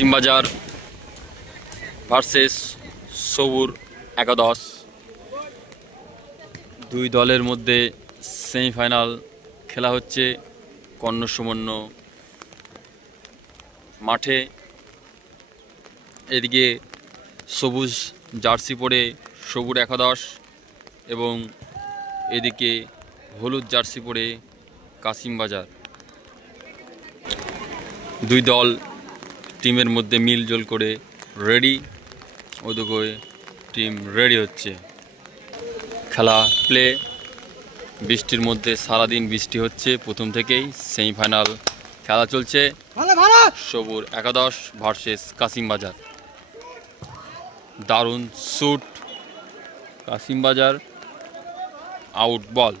কাসিমবাজার ভার্সেস সবুর একাদশ, দুই দলের মধ্যে সেমিফাইনাল খেলা হচ্ছে কর্ণসুবর্ণ মাঠে। এদিকে সবুজ জার্সি পরে সবুর একাদশ এবং এদিকে হলুদ জার্সি পরে কাসিমবাজার। দুই দল টিমের মধ্যে মিলজোল করে রেডি, ওদিকে টিম রেডি হচ্ছে। খেলা প্লে, বৃষ্টির মধ্যে সারাদিন বৃষ্টি হচ্ছে, প্রথম থেকেই সেমিফাইনাল খেলা চলছে সবুর একাদশ ভার্সেস কাসিমবাজার। দারুণ শুট Kasimbazar, out ball.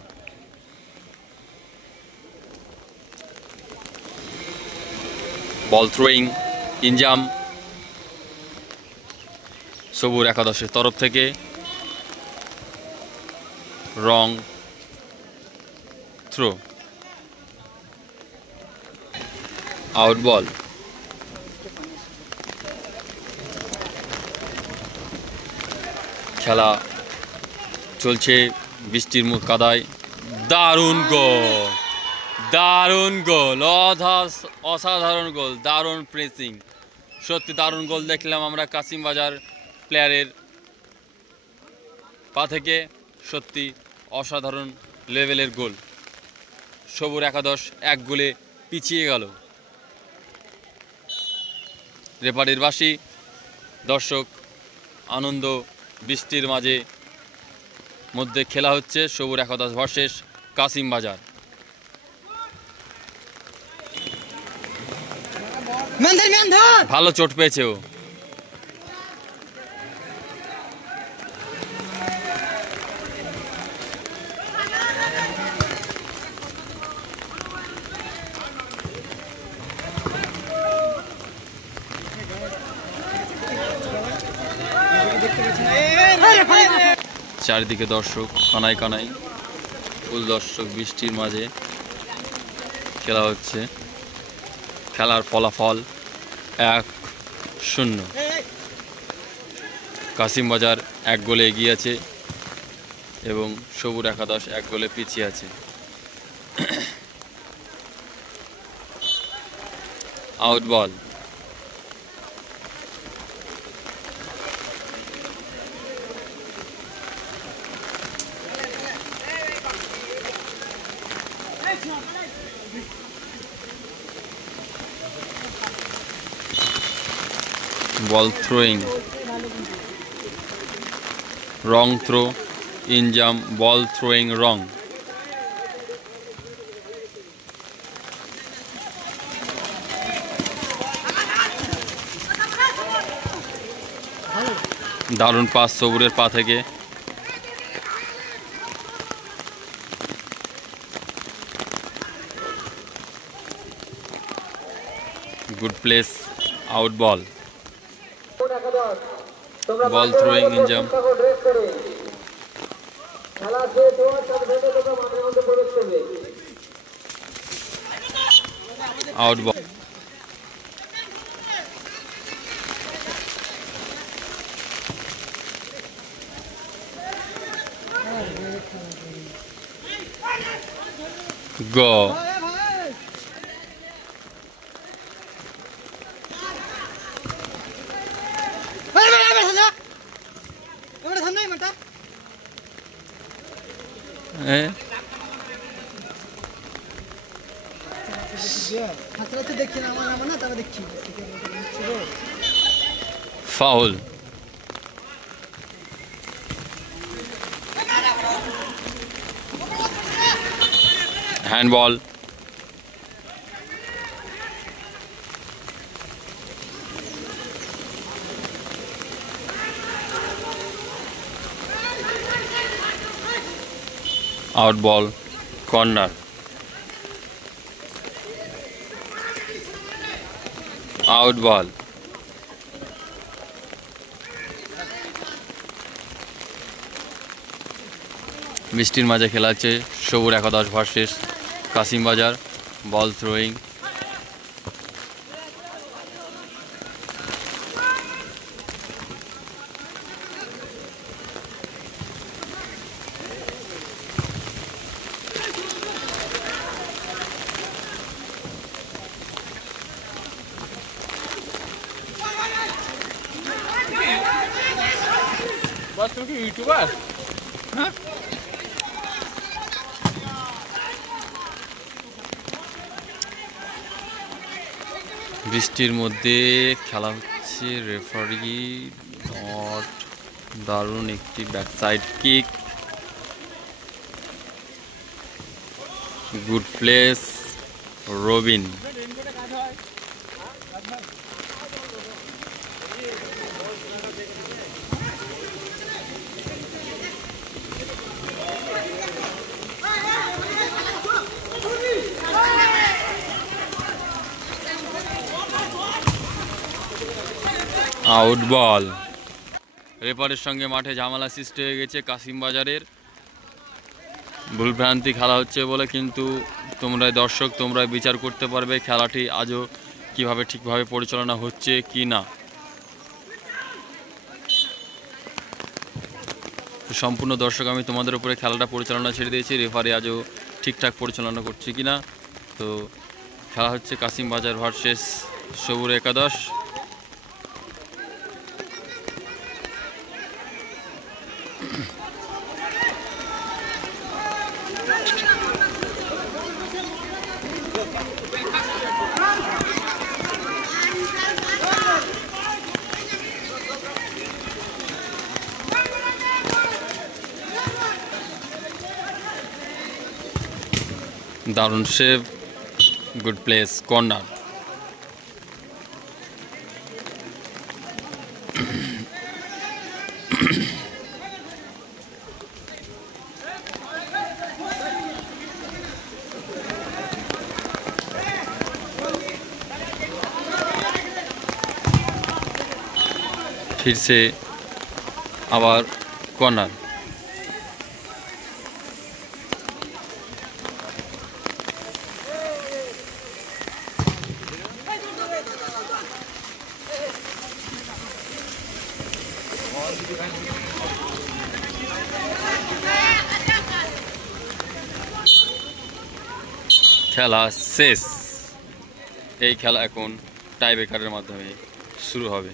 Ball throwing ইনজাম সবুর একাদশের তরফ থেকে, রং থ্রো, আউট বল। খেলা চলছে বৃষ্টির মুখ কাদায়। দারুণ গোল, দারুণ গোল, অসাধারণ গোল, দারুণ প্রেসিং, সত্যি দারুণ গোল দেখলাম আমরা কাসিমবাজার প্লেয়ারের পা থেকে। সত্যি অসাধারণ লেভেলের গোল। সবুর একাদশ এক গোলে পিছিয়ে গেল। রেফারির বাঁশি, দর্শক আনন্দ, বৃষ্টির মাঝে মধ্যে খেলা হচ্ছে সবুর একাদশ ভার্সেস কাসিমবাজার। ভালো চোট পেয়েছে ও। চারিদিকে দর্শক কানায় কানায়, ফুল দর্শক, বৃষ্টির মাঝে খেলা হচ্ছে। খেলার ফলাফল 1-0, কাসিমবাজার এক গোলে এগিয়ে আছে এবং সবুর একাদশ এক গোলে পিছিয়ে আছে। Out ball. Ball throwing, wrong throw Injam, ball throwing wrong. দারুণ পাস সবুরের পা থেকে। Good place, out ball. Ball throwing Injam, out ball. Go. Foul. Handball. Out ball, corner. Out ball. বৃষ্টির মাঝে খেলা হচ্ছে সবুর একাদশ ভার্সেস কাসিমবাজার। বল থ্রোয়িং, বস তুমি কি ইউটিউবার? হ্যাঁ বৃষ্টির মধ্যে খেলা হচ্ছে, রেফারি নট, দারুণ একটি backside kick, good place Robin. আউট বল। রেফারির সঙ্গে মাঠে ঝামেলা সৃষ্টি হয়ে গেছে কাশিমবাজারের। ভুলভ্রান্তি খেলা হচ্ছে বলে, কিন্তু তোমরা দর্শক তোমরা বিচার করতে পারবে খেলাটি আজও কিভাবে ঠিকভাবে পরিচালনা হচ্ছে কি না। সম্পূর্ণ দর্শক আমি তোমাদের উপরে খেলাটা পরিচালনা ছেড়ে দিয়েছি, রেফারি আজও ঠিকঠাক পরিচালনা করছে কি না। তো খেলা হচ্ছে কাশিমবাজার ভার্সেস সবুর একাদশ। দারুণ সেভ, গুড প্লেস, কর্নার। फिर से আবার কর্নার। খেলা শেষ। এই খেলা এখন টাই ব্রেকারের মাধ্যমে শুরু হবে।